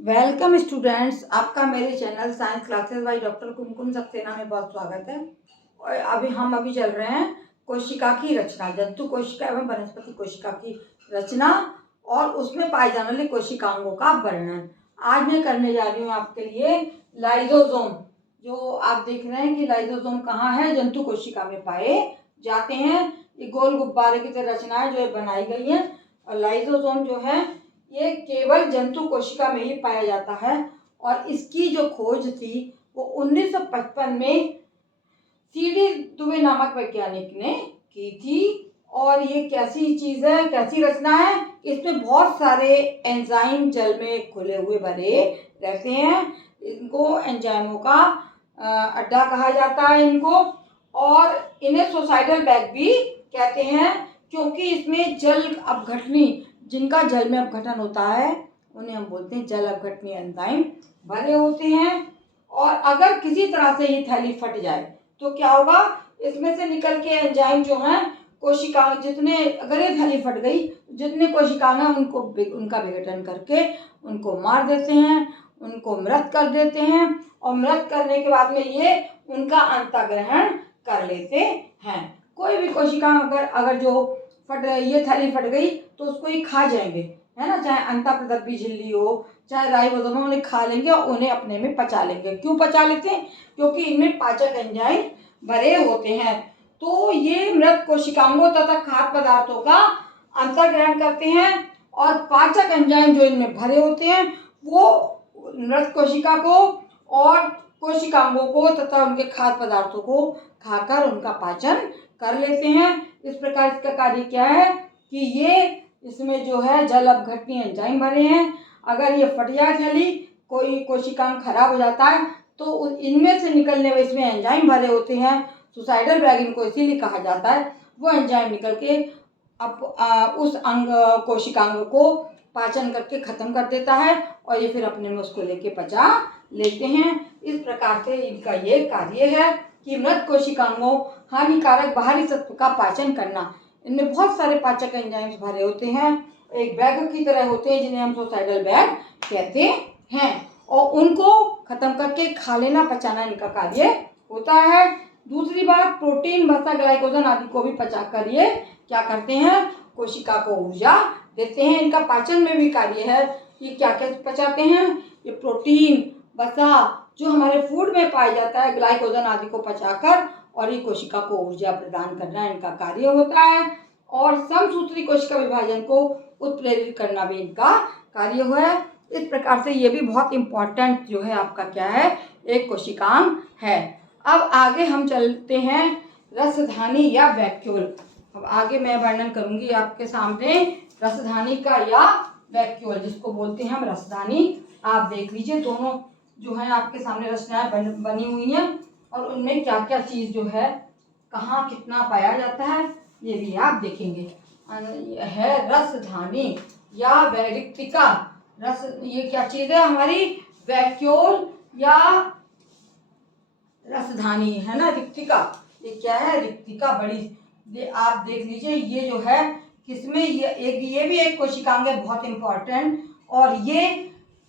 Welcome students, आपका मेरे channel science classes by doctor Kumkum Saxena में बहुत स्वागत है। और अभी चल रहे हैं कोशिका की रचना, जंतु कोशिका एवं वनस्पति कोशिका की रचना और उसमें पाए जाने वाले कोशिकांगों का वर्णन। आज मैं करने जा रही हूँ आपके लिए लाइसोसोम। जो आप देख रहे हैं कि लाइसोसोम कहाँ है, जंतु कोशिका में पाए जाते हैं। ये गोल गुब्बारे की तरह रचनाएं जो बनाई गई हैं। और लाइसोसोम जो है ये केवल जंतु कोशिका में ही पाया जाता है और इसकी जो खोज थी वो 1955 में सीडी दुबे नामक वैज्ञानिक ने की थी। और ये कैसी चीज़ है, कैसी रचना है, इसमें बहुत सारे एंजाइम जल में घुले हुए भरे रहते हैं। इनको एंजाइमों का अड्डा कहा जाता है इनको। और इन्हें सुसाइडल बैग भी कहते हैं क्योंकि इसमें जल अपघटनी, जिनका जल में अपघटन होता है उन्हें हम बोलते हैं जल अपघटनी एंजाइम भरे होते हैं। और अगर किसी तरह से ये थैली फट जाए तो क्या होगा, इसमें से निकल के एंजाइम जो हैं कोशिका जितने, अगर ये थैली फट गई जितने कोशिकाएं हैं उनको उनका विघटन करके उनको मार देते हैं, उनको मृत कर देते हैं। और मृत करने के बाद में ये उनका अंतःग्रहण कर लेते हैं। कोई भी कोशिका अगर जो ये थैली फट गई तो उसको ये खा जाएंगे, है ना। चाहे अंतःप्रदर्भी झिल्ली हो, चाहे राइबोसोम हो, उन्हें खा लेंगे और उन्हें अपने में पचा लेंगे। क्यों पचा लेते हैं? क्योंकि इनमें पाचक एंजाइम भरे होते हैं। तो ये मृत कोशिकाओं तथा खाद्य पदार्थों का अंतर्ग्रहण करते हैं और पाचक एंजाइम जो इनमें भरे होते हैं वो मृत कोशिका को और कोशिकाओं को तथा उनके खाद्य पदार्थों को खाकर उनका पाचन कर लेते हैं। इस प्रकार इसका कार्य क्या है कि ये इसमें जो है जल अपघटनी एंजाइम भरे हैं। अगर ये फट जाए थैली, कोई कोशिकांग खराब हो जाता है तो इनमें से निकलने में इसमें एंजाइम भरे होते हैं। सुसाइडल बैग इनको इसीलिए कहा जाता है। वो एंजाइम निकल के उस कोशिकांग को पाचन करके खत्म कर देता है और ये फिर अपने में उसको लेके पचा लेते हैं। इस प्रकार से इनका ये कार्य है कि मृत कोशिकाओं हानिकारक बाहरी तत्व का पाचन करना। इनमें बहुत सारे पाचक एंजाइम्स भरे होते हैं, एक बैग की तरह होते हैं जिन्हें हम सुसाइडल बैग कहते हैं। और उनको खत्म करके खा लेना, पचाना इनका कार्य होता है। दूसरी बात, प्रोटीन, वसा, ग्लाइकोजन आदि को भी पचाकर ये क्या करते हैं, कोशिका को ऊर्जा देते हैं। इनका पाचन में भी कार्य है। ये क्या क्या पचाते हैं, ये प्रोटीन, वसा जो हमारे फूड में पाया जाता है, ग्लाइकोजन आदि को पचाकर और ये कोशिका को ऊर्जा प्रदान करना इनका कार्य होता है। और समसूत्री कोशिका विभाजन को उत्प्रेरित करना भी इनका कार्य है। इस प्रकार से ये भी बहुत इम्पोर्टेंट जो है आपका क्या है, एक कोशिकांग है। अब आगे हम चलते हैं रसधानी या वैक्यूल। अब आगे मैं वर्णन करूंगी आपके सामने रसधानी का या वैक्यूल, जिसको बोलते हैं हम रसधानी। आप देख लीजिए, दोनों जो है आपके सामने रचनाएं बनी हुई हैं और उनमें क्या क्या चीज़ जो है, कहाँ कितना पाया जाता है, ये भी आप देखेंगे। है रसधानी या वैरिक्तिका। रस, ये क्या चीज़ है हमारी, वैक्यूल या रसधानी, है ना। रिक्तिका, ये क्या है, रिक्तिका बड़ी। ये आप देख लीजिए, ये जो है किसमें, ये भी एक कोशिकांग है, बहुत इंपॉर्टेंट। और ये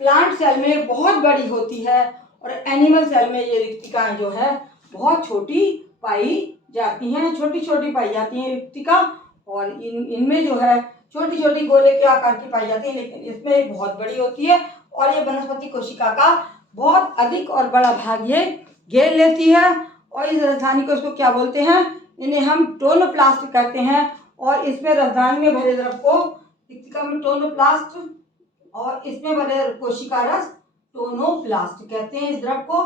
प्लांट सेल में बहुत बड़ी होती है और एनिमल सेल में ये रिक्तिकाएं जो है बहुत छोटी पाई जाती हैं, छोटी छोटी पाई जाती हैं रिक्तिका। और इनमें जो है छोटी छोटी गोले के आकार की पाई जाती है, लेकिन इसमें बहुत बड़ी होती है। और ये वनस्पति कोशिका का बहुत अधिक और बड़ा भाग ये घेर लेती है। और इस रसधानी को इसको क्या बोलते हैं, इन्हें हम टोनोप्लास्ट कहते हैं। और इसमें रसधानी में भरे द्रव को रिक्तिका में टोनोप्लास्ट और इसमें भरे कोशिका रस टोनोप्लास्ट कहते हैं इस द्रव को।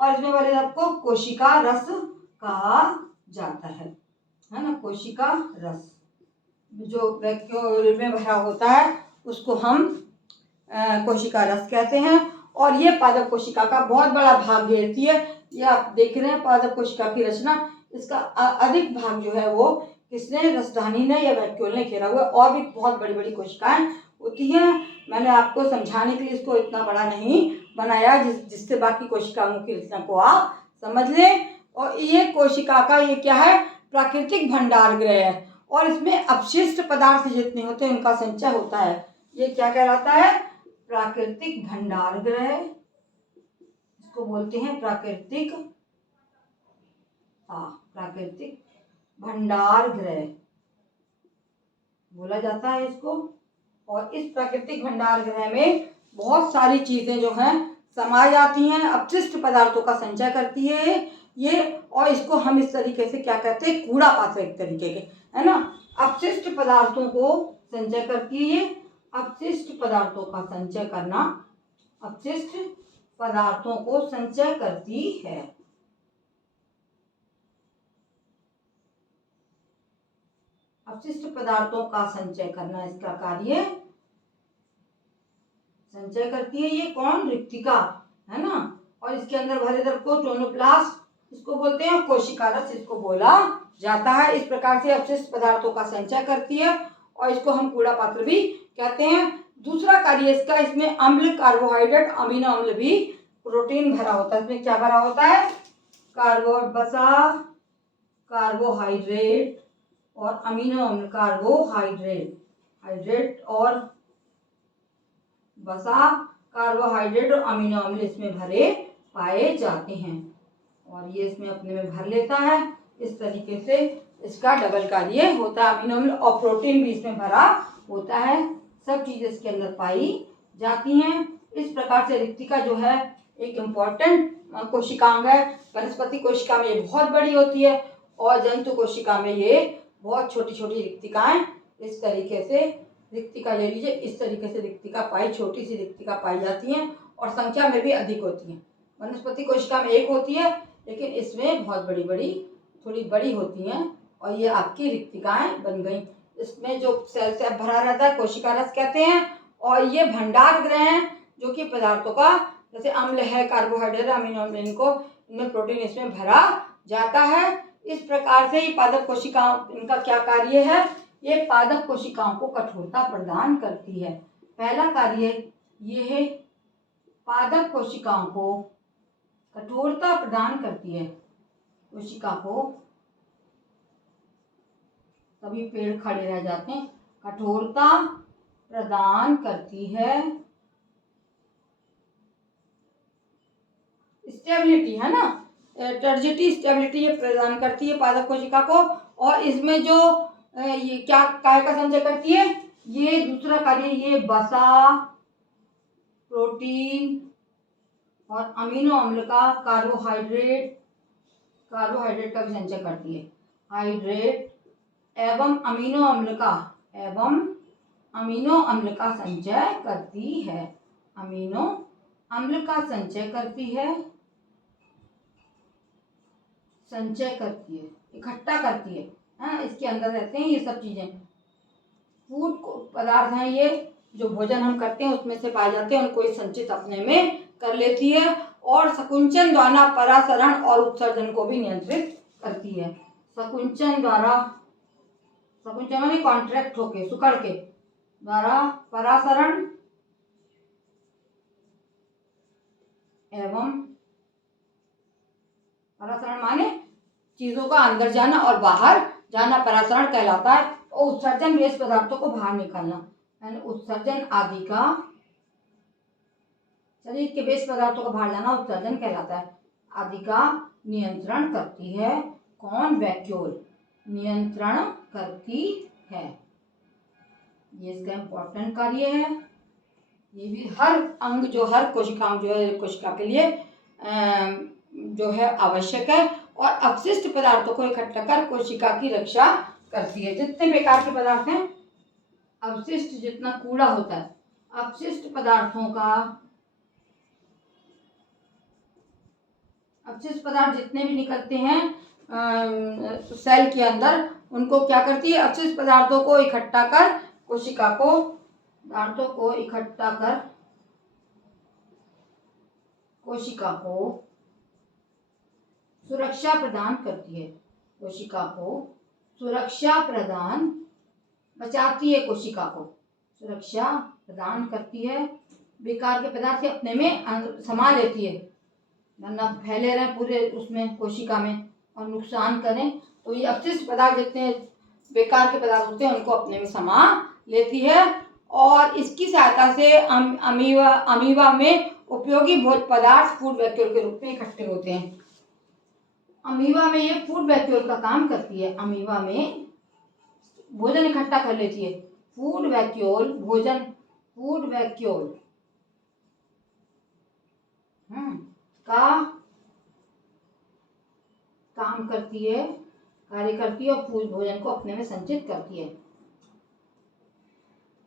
और इसमें भरे द्रव को कोशिका रस कहा जाता है ना। कोशिका रस जो वैक्यूल में भरा होता है उसको हम कोशिका रस कहते हैं। और ये पादप कोशिका का बहुत बड़ा भाग घेरती है। ये आप देख रहे हैं पादप कोशिका की रचना, इसका अधिक भाग जो है वो किसने, रसधानी ने या वैक्यूल ने घेरा हुआ है। और भी बहुत बड़ी बड़ी कोशिकाएं होती हैं। मैंने आपको समझाने के लिए इसको इतना बड़ा नहीं बनाया जिससे बाकी कोशिकाओं की रचना को आप समझ लें। और ये कोशिका का ये क्या है, प्राकृतिक भंडार गृह है और इसमें अपशिष्ट पदार्थ जितने होते हैं उनका संचय होता है। ये क्या कहलाता है, प्राकृतिक भंडार गृह, इसको बोलते हैं प्राकृतिक भंडार गृह बोला जाता है इसको। और इस प्राकृतिक भंडार गृह में बहुत सारी चीजें जो हैं समाई जाती हैं, अपशिष्ट पदार्थों का संचय करती है ये। और इसको हम इस तरीके से क्या कहते हैं, कूड़ा पात्र एक तरीके के, है ना। अपशिष्ट पदार्थों को संचय करती है, अपशिष्ट पदार्थों का संचय करना, अपशिष्ट पदार्थों को संचय करती है। अपशिष्ट पदार्थों का संचय करना इसका कार्य, संचय करती है ये कौन, रिक्तिका, है ना। और इसके अंदर भरे द्रव को टोनोप्लास्ट इसको बोलते हैं, कोशिका रस इसको बोला जाता है। इस प्रकार से अपशिष्ट पदार्थों का संचय करती है और इसको हम कूड़ा पात्र भी कहते हैं। दूसरा कार्य इसका, इसमें अम्ल, कार्बोहाइड्रेट, अमीनो अम्ल भी, प्रोटीन भरा होता है। इसमें क्या भरा होता है, वसा, कार्बोहाइड्रेट और अमीनो अम्ल, कार्बोहाइड्रेट और वसा, कार्बोहाइड्रेट और अमीनो अम्ल इसमें भरे पाए जाते हैं और ये इसमें अपने में भर लेता है। इस तरीके से इसका डबल कार्य होता है। अमीनो अम्ल और प्रोटीन भी इसमें भरा होता है, सब चीजें इसके अंदर पाई जाती हैं। इस प्रकार से रिक्तिका जो है एक इम्पॉर्टेंट कोशिकांग है। वनस्पति कोशिका में ये बहुत बड़ी होती है और जंतु कोशिका में ये बहुत छोटी छोटी रिक्तिकाएं, इस तरीके से रिक्तिका ले लीजिए, इस तरीके से रिक्तिका छोटी सी रिक्तिका पाई जाती हैं और संख्या में भी अधिक होती हैं। वनस्पति कोशिका में एक होती है लेकिन इसमें बहुत बड़ी बड़ी, थोड़ी बड़ी होती हैं और ये आपकी रिक्तिकाएं बन गई। इसमें जो सेल से भरा रहता है कोशिका रस कहते हैं और ये भंडार गृह हैं जो कि पदार्थों का, जैसे अम्ल है, कार्बोहाइड्रेट, अमीनो अम्ल, इनमें प्रोटीन इसमें भरा जाता है। इस प्रकार से ये पादप कोशिकाओं, इनका क्या कार्य है, ये पादप कोशिकाओं को कठोरता प्रदान करती है। पहला कार्य ये है, पादप कोशिकाओं को कठोरता प्रदान करती है। कोशिका को, सभी पेड़ खड़े रह जाते हैं, कठोरता प्रदान करती है, स्टेबिलिटी, है ना, टर्जिटी, स्टेबिलिटी ये प्रदान करती है पादप कोशिका को। और इसमें जो ये क्या काय का संचय करती है, ये दूसरा कार्य, ये वसा, प्रोटीन और अमीनो अम्ल का, कार्बोहाइड्रेट का भी संचय करती है। हाइड्रेट एवं अमीनो अम्ल का संचय करती है, अमीनो अम्ल का संचय करती है, इकट्ठा करती है, हाँ, इसके अंदर रहते हैं ये सब चीजें। फूड पदार्थ हैं ये, जो भोजन हम करते हैं उसमें से पाए जाते हैं, उनको ये संचित अपने में कर लेती है और सकुंचन द्वारा परासरण और उत्सर्जन को भी नियंत्रित करती है। सकुंचन माने कॉन्ट्रैक्ट होके, सुकड़ के, द्वारा परासरण एवं, परासरण माने चीजों का अंदर जाना और बाहर जाना, परासरण कहलाता है। और उत्सर्जन वेस्ट पदार्थों को बाहर निकालना, यानी उत्सर्जन आदि का, शरीर के वेस्ट पदार्थों को बाहर लाना उत्सर्जन कहलाता है, आदि का नियंत्रण करती है। कौन, वैक्यूल नियंत्रण करती है, ये इसका इम्पोर्टेंट कार्य है। ये भी हर अंग जो, हर कोशिकाओं जो है, कोशिका के लिए जो है आवश्यक है। और अपशिष्ट पदार्थों को इकट्ठा कर कोशिका की रक्षा करती है। जितने बेकार के पदार्थ हैं, अवशिष्ट जितना कूड़ा होता है, अपशिष्ट पदार्थ जितने भी निकलते हैं सेल के अंदर, उनको क्या करती है, अपशिष्ट पदार्थों को इकट्ठा कर कोशिका को, कोशिका को सुरक्षा प्रदान करती है, कोशिका को सुरक्षा प्रदान, बचाती है, कोशिका को सुरक्षा प्रदान करती है। बेकार के पदार्थ अपने में समा लेती है, वरना फैले रहे पूरे उसमें कोशिका में और नुकसान करें। तो ये अपशिष्ट पदार्थ जितने बेकार के पदार्थ होते हैं उनको अपने में समा लेती है और इसकी सहायता से अमीबा में उपयोगी भोज्य पदार्थ फूड वैक्यूल के रूप में इकट्ठे होते हैं। अमीबा में ये फूड वैक्यूल का काम करती है। अमीबा में भोजन इकट्ठा कर लेती है। फूड वैक्यूल का काम करती है, कार्य करती है और भोजन को अपने में संचित करती है।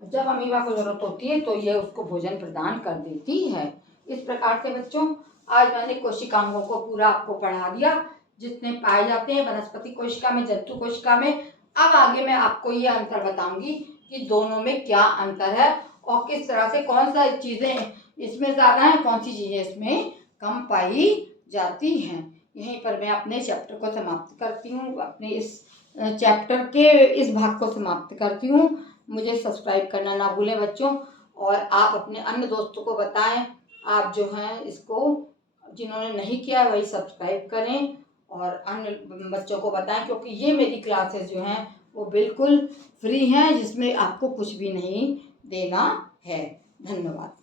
जब अमीबा को जरूरत होती है तो यह उसको भोजन प्रदान कर देती है। इस प्रकार से बच्चों आज मैंने कोशिकांगों को पूरा आपको पढ़ा दिया, जितने पाए जाते हैं वनस्पति कोशिका में, जंतु कोशिका में। अब आगे मैं आपको ये अंतर बताऊंगी कि दोनों में क्या अंतर है और किस तरह से कौन सा चीज़ें इसमें ज़्यादा है, कौन सी चीज़ें इसमें कम पाई जाती हैं। यहीं पर मैं अपने चैप्टर को समाप्त करती हूँ, अपने इस चैप्टर के इस भाग को समाप्त करती हूँ। मुझे सब्सक्राइब करना ना भूलें बच्चों, और आप अपने अन्य दोस्तों को बताएं। आप जो हैं इसको जिन्होंने नहीं किया वही सब्सक्राइब करें और अन्य बच्चों को बताएं, क्योंकि ये मेरी क्लासेस जो हैं वो बिल्कुल फ्री हैं, जिसमें आपको कुछ भी नहीं देना है। धन्यवाद।